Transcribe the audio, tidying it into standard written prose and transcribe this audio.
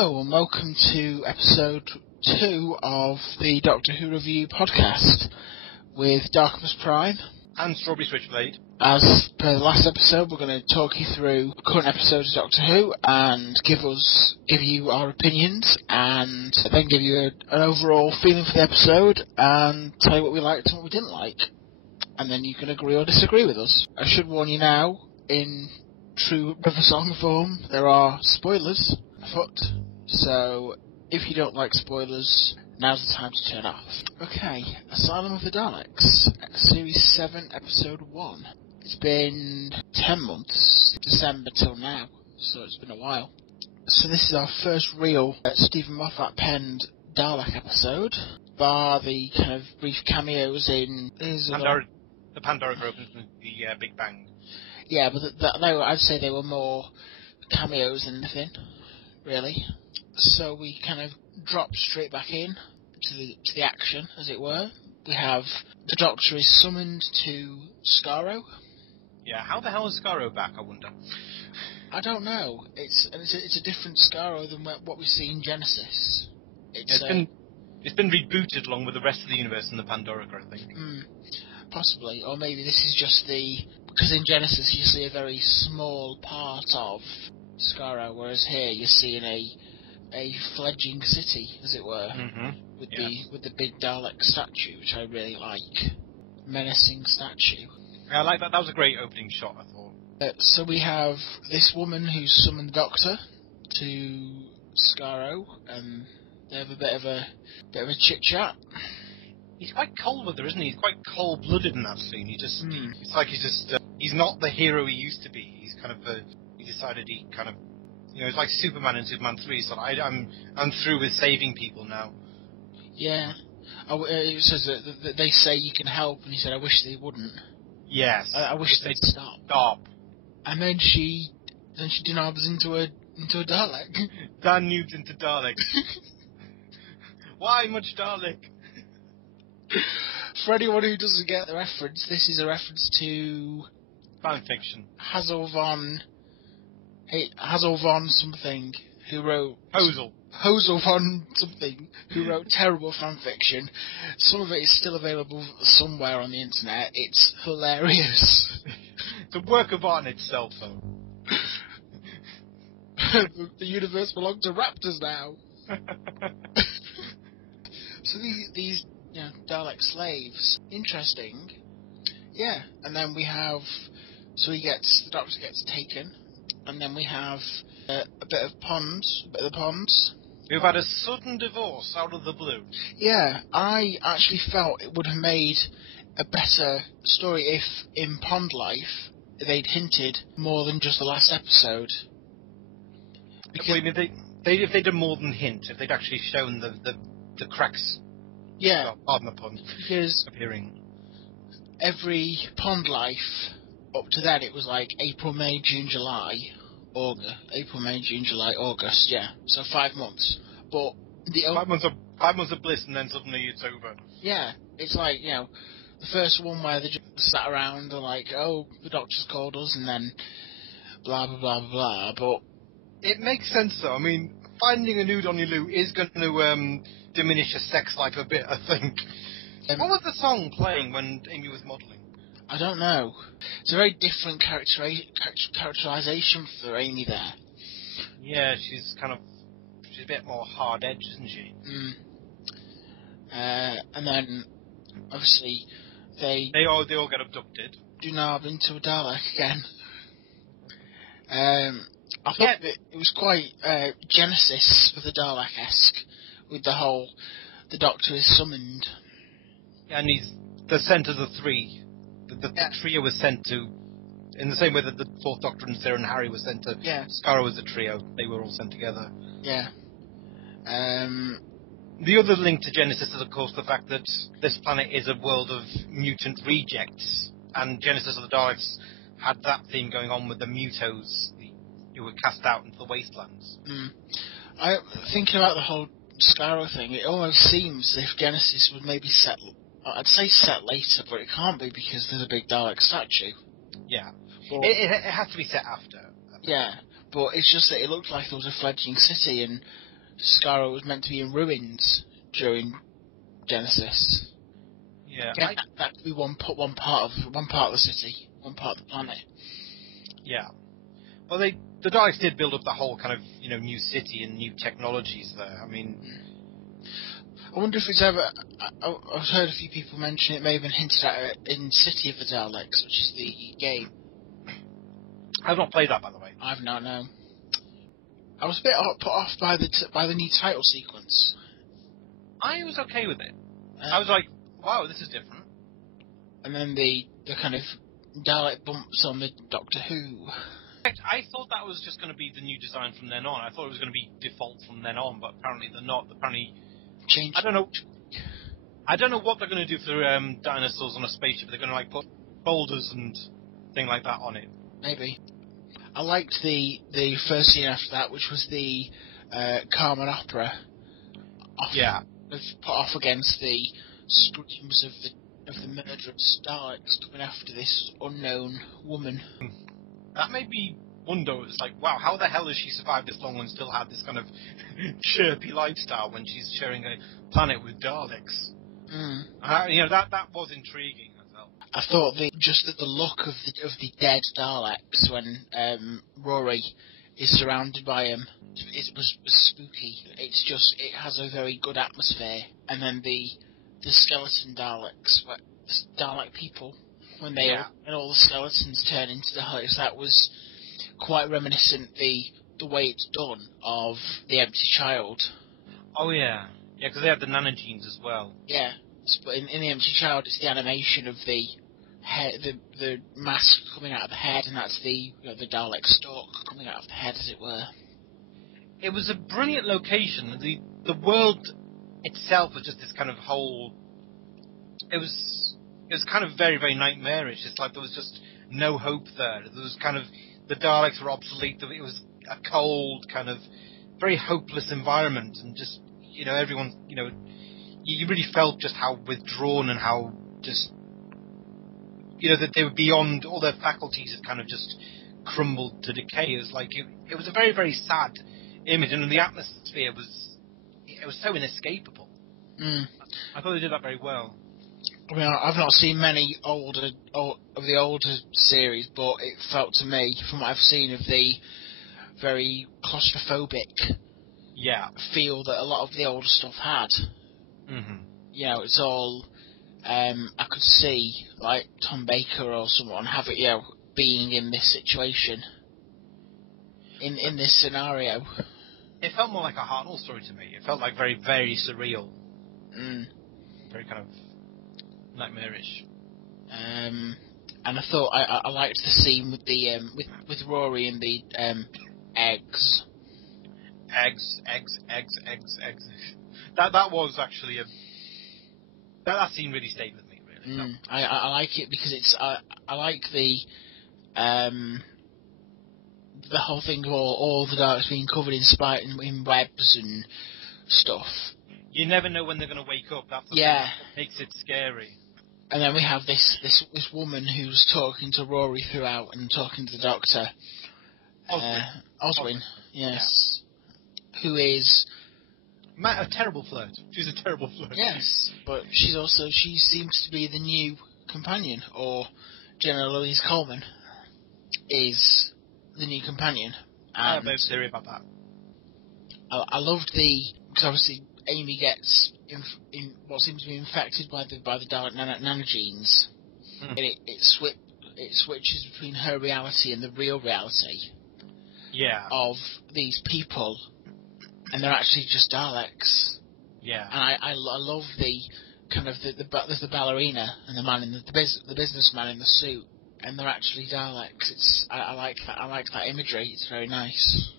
Hello and welcome to episode 2 of the Doctor Who Review podcast with Darkness Prime and Strawberry Switchblade. As per the last episode, we're going to talk you through current episodes of Doctor Who and give you our opinions and then give you an overall feeling for the episode and tell you what we liked and what we didn't like. And then you can agree or disagree with us. I should warn you now, in true River Song form, there are spoilers afoot. So, if you don't like spoilers, now's the time to turn off. Okay, Asylum of the Daleks, Series 7, Episode 1. It's been 10 months, December till now, so it's been a while. So this is our first real Stephen Moffat penned Dalek episode, bar the kind of brief cameos in... The Pandora Group and the Big Bang. Yeah, but I'd say they were more cameos than anything, really. So we kind of drop straight back in to the action, as it were. We have the Doctor is summoned to Skaro. Yeah, how the hell is Skaro back, I wonder? I don't know. It's a different Skaro than what we see in Genesis. It's been rebooted along with the rest of the universe in the Pandora Group, I think. Possibly, or maybe this is just because in Genesis you see a very small part of Skaro, whereas here you're seeing a fledgling city, as it were, with the big Dalek statue, which I really like. Menacing statue. Yeah, I like that. That was a great opening shot, I thought. So we have this woman who's summoned the Doctor to Skaro, and they have a bit of a chit chat. He's quite cold with her, isn't he? He's quite cold-blooded in that scene. It's like he's not the hero he used to be. He's kind of he decided he kind of, it's like Superman in Superman 3. He's like, I'm through with saving people now. Yeah. It says that they say you can help, and he said, I wish they wouldn't. Yes. I wish they'd stop. Stop. And then she denarbs into a Dalek. Dan Newt into Dalek. Why much Dalek? For anyone who doesn't get the reference, this is a reference to fan fiction. Hazel von something, who wrote Hazel von something, who wrote terrible fan fiction. Some of it is still available somewhere on the internet. It's hilarious. It's a work of art in itself, though. The universe belongs to raptors now. So these Dalek slaves. Interesting. Yeah, and then we have... So the Doctor gets taken, and then we have a bit of the ponds. We've had a sudden divorce out of the blue. Yeah, I actually felt it would have made a better story if, in Pond Life, they'd hinted more than just the last episode. Because if they'd done more than hint, if they'd actually shown the cracks... Yeah, pardon the pun. Because appearing. Every Pond Life, up to then, it was like April, May, June, July, August. April, May, June, July, August. Yeah, so 5 months. But 5 months of bliss, and then suddenly it's over. Yeah, it's like the first one where they just sat around and like, oh, the Doctor's called us, and then blah blah blah blah. But it makes sense though. I mean, finding a nude on your loo is going to diminish a sex life a bit, I think. What was the song playing when Amy was modelling? I don't know. It's a very different characterisation for Amy there. Yeah, she's a bit more hard-edged, isn't she? And then, obviously, they all get abducted. Denarb into a Dalek again. I thought that it was quite Genesis for the Dalek-esque, with the Doctor is summoned. Yeah, and they're sent as a three. The trio was sent to, in the same way that the Fourth Doctor and Sarah and Harry was sent to Skaro as a trio. They were all sent together. Yeah. The other link to Genesis is, of course, the fact that this planet is a world of mutant rejects, and Genesis of the Daleks had that theme going on with the mutos who were cast out into the wastelands. Thinking about the whole Skaro thing, it almost seems as if Genesis would maybe set later, but it can't be because there's a big Dalek statue. Yeah. It has to be set after. Yeah, but it's just that it looked like there was a fledgling city, and Skaro was meant to be in ruins during Genesis. Yeah. Again, that could be one part of the city, one part of the planet. Yeah. Well, the Daleks did build up the whole kind of, new city and new technologies there. I mean... I wonder if it's ever... I've heard a few people mention it may have been hinted at in City of the Daleks, which is the game. I've not played that, by the way. I've not, no. I was a bit put off by the new title sequence. I was okay with it. I was like, wow, this is different. And then the kind of Dalek bumps on the Doctor Who. I thought that was just going to be the new design from then on. I thought it was going to be default from then on, but apparently they're not. Apparently, Change. I don't know what they're going to do for dinosaurs on a spaceship. They're going to put boulders and thing like that on it. Maybe. I liked the first scene after that, which was the Carmen opera. Put off against the screams of the murderous Daleks coming after this unknown woman. That made me wonder. It's like, wow, how the hell has she survived this long and still had this kind of chirpy lifestyle when she's sharing a planet with Daleks? That was intriguing. I thought the look of the dead Daleks when Rory is surrounded by them, it was spooky. It has a very good atmosphere. And then the skeleton Daleks, the Dalek people, when all the skeletons turn into Daleks, that was quite reminiscent the way it's done of The Empty Child. Oh yeah, because they have the nanogenes as well. Yeah. But in The Empty Child, it's the animation of the head, the mask coming out of the head, and that's the Dalek stalk coming out of the head, as it were. It was a brilliant location. The world itself was just this kind of whole. It was kind of very, very nightmarish. It's like there was just no hope there. There was kind of the Daleks were obsolete. It was a cold, kind of very hopeless environment, and just everyone you really felt just how withdrawn and how just, that they were beyond all their faculties had kind of just crumbled to decay. It was like, it was a very, very sad image, and the atmosphere was so inescapable. I thought they did that very well. I mean, I've not seen many of the older series, but it felt to me, from what I've seen of the very claustrophobic feel that a lot of the older stuff had. Mm-hmm. It's all I could see like Tom Baker or someone have it, being in this situation, in this scenario. It felt more like a Hartnell story to me. It felt like very, very surreal, very kind of nightmarish. And I thought I liked the scene with the with Rory and the eggs. Eggs. That was actually that scene really stayed with me, really. I like it because it's I like the whole thing of all the Daleks being covered in webs and stuff. You never know when they're going to wake up. That's the thing that makes it scary. And then we have this woman who's talking to Rory throughout and talking to the Doctor. Oswin, yes. Yeah. Who is... a terrible flirt. She's a terrible flirt. Yes, but she seems to be the new companion, or Jenna Louise Coleman is the new companion. I have no theory about that. I loved because obviously Amy gets in what seems to be infected by the Dalek nanogenes, and it switches between her reality and the real reality. Yeah. Of these people, and they're actually just Daleks. Yeah. And I love the kind of there's the ballerina and the man in the businessman in the suit, and they're actually Daleks. I like that imagery. It's very nice.